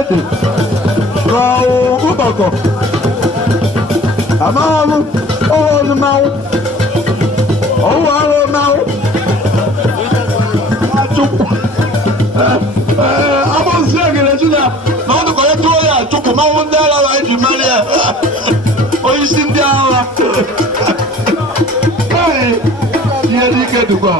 ede na ụkpakọ amaghị ọhụrụ mmanwụ ọhụrụ ahụ mmanwụ achụpụ abụzi egere ji na ọdụkọ ya tụọ ya achụpụ mmanwụ ndị agha eji mara ya onye isi ndị agha ihe n'ike dịkwa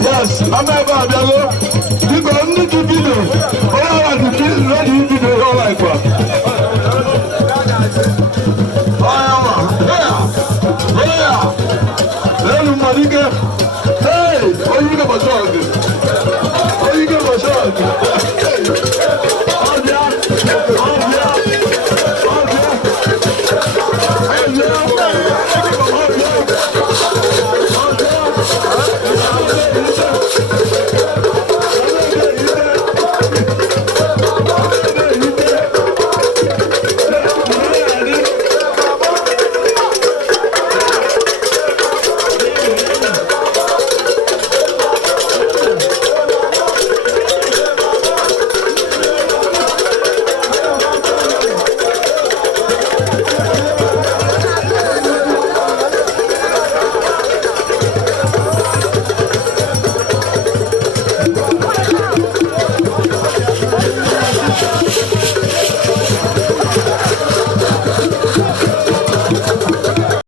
yes, I'm about to go.